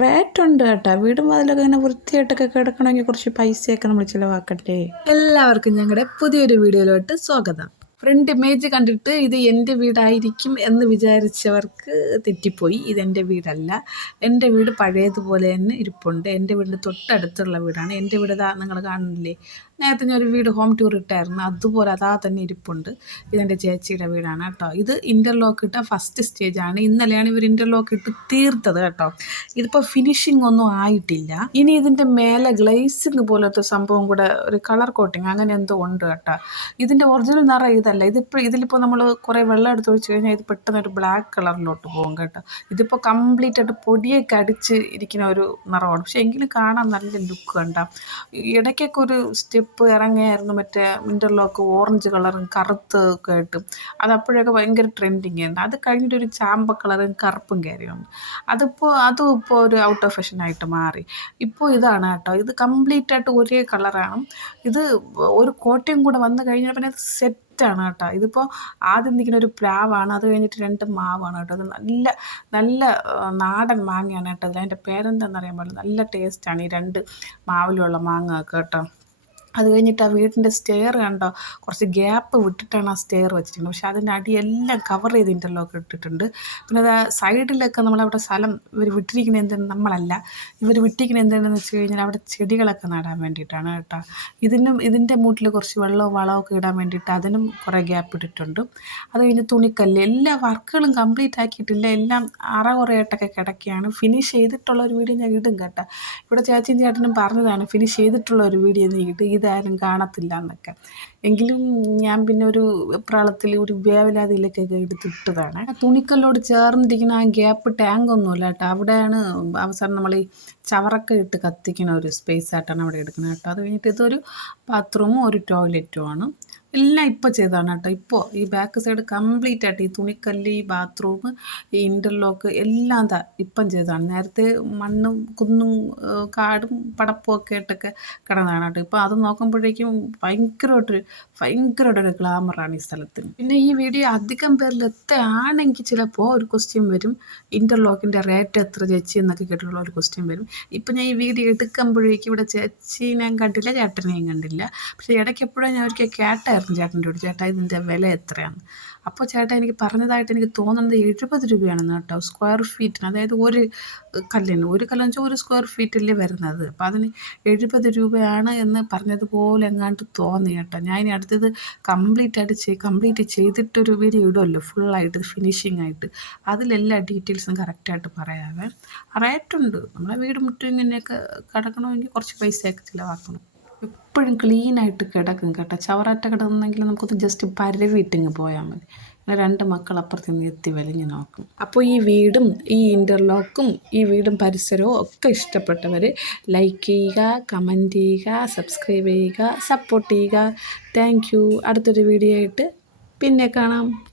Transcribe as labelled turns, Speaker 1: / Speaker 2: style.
Speaker 1: Rate ഉണ്ട് കേട്ടോ. വീടും അതിലൊക്കെ ഇങ്ങനെ വൃത്തിയായിട്ടൊക്കെ കിടക്കണമെങ്കിൽ കുറച്ച് പൈസയൊക്കെ നമ്മൾ ചിലവാക്കട്ടെ എല്ലാവർക്കും ഞങ്ങളുടെ പുതിയൊരു വീഡിയോയിലോട്ട് സ്വാഗതം. ഫ്രണ്ട് ഇമേജ് കണ്ടിട്ട് ഇത് എന്റെ വീടായിരിക്കും എന്ന് വിചാരിച്ചവർക്ക് തെറ്റിപ്പോയി. ഇതെന്റെ വീടല്ല. എന്റെ വീട് പഴയതുപോലെ തന്നെ ഇരിപ്പുണ്ട്. എന്റെ വീടിന്റെ തൊട്ടടുത്തുള്ള വീടാണ്. എന്റെ വീട് നിങ്ങൾ കാണുന്നില്ലേ? നേരത്തെ ഞാൻ ഒരു വീട് ഹോം ടൂർ ഇട്ടായിരുന്നു. അതുപോലെ അതാ തന്നെ ഇരിപ്പുണ്ട്. ഇതെന്റെ ചേച്ചിയുടെ വീടാണ് കേട്ടോ. ഇത് ഇന്റർലോക്ക് ഇട്ട ഫസ്റ്റ് സ്റ്റേജാണ് ഇന്നലെയാണ് ഇവർ ഇന്റർലോക്ക് ഇട്ട് തീർത്തത് കേട്ടോ. ഇതിപ്പോൾ ഫിനിഷിംഗ് ഒന്നും ആയിട്ടില്ല. ഇനി ഇതിന്റെ മേലെ ഗ്ലേസിങ് പോലത്തെ സംഭവം കൂടെ ഒരു കളർ കോട്ടിങ് അങ്ങനെ എന്തോ ഉണ്ട് കേട്ടോ. ഇതിന്റെ ഒറിജിനൽ നിറം ഇതല്ല ഇതിപ്പോൾ ഇതിലിപ്പോൾ നമ്മൾ കുറേ വെള്ളം എടുത്ത് ഒഴിച്ച് കഴിഞ്ഞാൽ ഇത് പെട്ടെന്ന് ഒരു ബ്ലാക്ക് കളറിലോട്ട് പോകും കേട്ടോ. ഇതിപ്പോൾ കംപ്ലീറ്റ് ആയിട്ട് പൊടിയൊക്കെ അടിച്ച് ഇരിക്കുന്ന ഒരു നിറമാണ്. പക്ഷേ എങ്കിലും കാണാൻ നല്ല ലുക്ക് കണ്ട. ഇടയ്ക്കൊക്കെ ഒരു സ്റ്റെപ്പ് ഇറങ്ങിയായിരുന്നു മറ്റേ ഇന്റർലോക്ക് ഓറഞ്ച് കളറും കറുത്ത് ഒക്കെ ആയിട്ട്. അത് അപ്പോഴൊക്കെ ഭയങ്കര ട്രെൻഡിങ് ആയിരുന്നു. അത് കഴിഞ്ഞിട്ട് ഒരു ചാമ്പ കളറും കറുപ്പും കയറിയുണ്ട് അതിപ്പോൾ അതും ഇപ്പോൾ ഒരു ഔട്ട് ഓഫ് ഫാഷൻ ആയിട്ട് മാറി. ഇപ്പോൾ ഇതാണ് കേട്ടോ. ഇത് കംപ്ലീറ്റ് ആയിട്ട് ഒരേ കളറാണ് ഇത് ഒരു കോട്ടയും കൂടെ വന്നു കഴിഞ്ഞാൽ പിന്നെ അത് സെറ്റാണ് കേട്ടോ. ഇതിപ്പോൾ ആദ്യം നിൽക്കുന്ന ഒരു പ്രാവാണ് അത് കഴിഞ്ഞിട്ട് രണ്ട് മാവാണ് കേട്ടോ. അത് നല്ല നല്ല നാടൻ മാങ്ങയാണ് കേട്ടോ അതിന്റെ പേരെന്താണെന്ന് അറിയാൻ പാടില്ല. നല്ല ടേസ്റ്റാണ് ഈ രണ്ട് മാവിലുള്ള മാങ്ങ കേട്ടോ. അത് കഴിഞ്ഞിട്ട് ആ വീടിന്റെ സ്റ്റെയർ കണ്ടോ? കുറച്ച് ഗ്യാപ്പ് വിട്ടിട്ടാണ് ആ സ്റ്റെയർ വെച്ചിരിക്കുന്നത്. പക്ഷേ അതിന്റെ അടിയെല്ലാം കവർ ചെയ്ത് ഇന്റർലോക്ക് ഇട്ടിട്ടുണ്ട്. പിന്നെ അത് സൈഡിലൊക്കെ നമ്മളവിടെ സ്ഥലം ഇവർ വിട്ടിരിക്കുന്നത് എന്തെന്ന് നമ്മളല്ല. ഇവർ വിട്ടിരിക്കുന്നത് എന്തെന്ന് വെച്ച് കഴിഞ്ഞാൽ അവിടെ ചെടികളൊക്കെ നടാൻ വേണ്ടിയിട്ടാണ് കേട്ടോ. ഇതിനും ഇതിന്റെ മൂട്ടിൽ കുറച്ച് വെള്ളവും വളമൊക്കെ ഇടാൻ വേണ്ടിയിട്ട് അതിനും കുറേ ഗ്യാപ്പ് ഇട്ടിട്ടുണ്ട്. അത് കഴിഞ്ഞ് തുണിക്കല്ല്. എല്ലാ വർക്കുകളും കംപ്ലീറ്റ് ആക്കിയിട്ടില്ല. എല്ലാം അറ കുറേയായിട്ടൊക്കെ കിടക്കുകയാണ്. ഫിനിഷ് ചെയ്തിട്ടുള്ള ഒരു വീഡിയോ ഞാൻ ഇടും കേട്ടോ. ഇവിടെ ചേച്ചിയും ചേട്ടനും പറഞ്ഞതാണ് ഫിനിഷ് ചെയ്തിട്ടുള്ള ഒരു വീഡിയോ നീ ഇട്ട് ഇതാരും കാണത്തില്ല എന്നൊക്കെ. എങ്കിലും ഞാൻ പിന്നെ ഒരു പ്രളത്തിൽ ഒരു വേവലാതിയിലൊക്കെ എടുത്തിട്ടതാണ്. ആ തുണിക്കല്ലോട് ചേർന്നിരിക്കുന്ന ആ ഗ്യാപ്പ് ടാങ്ക് ഒന്നുമില്ല കേട്ടോ. അവിടെയാണ് അവസാനം നമ്മൾ ഈ ചവറൊക്കെ ഇട്ട് കത്തിക്കുന്ന ഒരു സ്പേസ് ആയിട്ടാണ് അവിടെ എടുക്കുന്നത് കേട്ടോ. അത് കഴിഞ്ഞിട്ട് ഇതൊരു ബാത്റൂമും ഒരു ടോയ്ലറ്റും ആണ്. എല്ലാം ഇപ്പോൾ ചെയ്തതാണ് കേട്ടോ. ഇപ്പോൾ ഈ ബാക്ക് സൈഡ് കംപ്ലീറ്റ് ആയിട്ട് ഈ തുണിക്കല്ല് ഈ ബാത്റൂം ഈ ഇന്റർലോക്ക് എല്ലാം താ ഇപ്പം ചെയ്തതാണ്. നേരത്തെ മണ്ണും കുന്നും കാടും പടപ്പും ഒക്കെ ആയിട്ടൊക്കെ കിടന്നതാണ് കേട്ടോ. ഇപ്പോൾ അത് നോക്കുമ്പോഴേക്കും ഭയങ്കരമായിട്ടൊരു ഭയങ്കരമായിട്ടൊരു ഗ്ലാമറാണ് ഈ സ്ഥലത്തിന്. പിന്നെ ഈ വീഡിയോ അധികം പേരിൽ എത്തുകയാണെങ്കിൽ ചിലപ്പോൾ ഒരു ക്വസ്റ്റ്യൻ വരും. ഇന്റർലോക്കിന്റെ റേറ്റ് എത്ര ചേച്ചി എന്നൊക്കെ കേട്ടിട്ടുള്ള ഒരു ക്വസ്റ്റ്യൻ വരും. ഇപ്പം ഞാൻ ഈ വീഡിയോ എടുക്കുമ്പോഴേക്കും ഇവിടെ ചേച്ചീനെയും കണ്ടില്ല ചേട്ടനെയും കണ്ടില്ല. പക്ഷേ ഇടയ്ക്ക് എപ്പോഴും ഞാൻ ഒരിക്കൽ കേട്ടായിരുന്നു ചേട്ടന്റെ ചേട്ടാ ഇതിന്റെ വില എത്രയാണ്? അപ്പോൾ ചേട്ടാ എനിക്ക് പറഞ്ഞതായിട്ട് എനിക്ക് തോന്നുന്നത് എഴുപത് രൂപയാണെന്ന് കേട്ടോ സ്ക്വയർ ഫീറ്റിന് അതായത് ഒരു കല്ലിന് ഒരു കല്ലെന്ന് വെച്ചാൽ ഒരു സ്ക്വയർ ഫീറ്റല്ലേ വരുന്നത്. അപ്പോൾ അതിന് എഴുപത് രൂപയാണ് എന്ന് പറഞ്ഞതുപോലെ എങ്ങാണ്ട് തോന്നി കേട്ടോ. ഞാൻ ഇനി അടുത്തത് കംപ്ലീറ്റ് ആയിട്ട് ചെയ് കംപ്ലീറ്റ് ചെയ്തിട്ടൊരു വീഡിയോ ഇടുമല്ലോ ഫുള്ളായിട്ട് ഫിനിഷിംഗ് ആയിട്ട്. അതിലെല്ലാ ഡീറ്റെയിൽസും കറക്റ്റായിട്ട് പറയാവേ. റേറ്റുണ്ട് നമ്മളെ വീട് മുറ്റും ഇങ്ങനെയൊക്കെ കിടക്കണമെങ്കിൽ കുറച്ച് പൈസയൊക്കെ ചിലവാക്കണം. എപ്പോഴും ക്ലീൻ ആയിട്ട് കിടക്കും കേട്ടോ. ചവറാറ്റ കിടന്നെങ്കിൽ നമുക്കൊന്ന് ജസ്റ്റ് പരവിയിട്ടിങ്ങ് പോയാൽ മതി. അങ്ങനെ രണ്ട് മക്കൾ അപ്പുറത്ത് നിന്ന് എത്തി വലിഞ്ഞ് നോക്കും. അപ്പോൾ ഈ വീടും ഈ ഇന്റർലോക്കും ഈ വീടും പരിസരവും ഒക്കെ ഇഷ്ടപ്പെട്ടവർ ലൈക്ക് ചെയ്യുക കമന്റ് ചെയ്യുക സബ്സ്ക്രൈബ് ചെയ്യുക സപ്പോർട്ട് ചെയ്യുക. താങ്ക് യു അടുത്തൊരു വീഡിയോ ആയിട്ട് പിന്നെ കാണാം.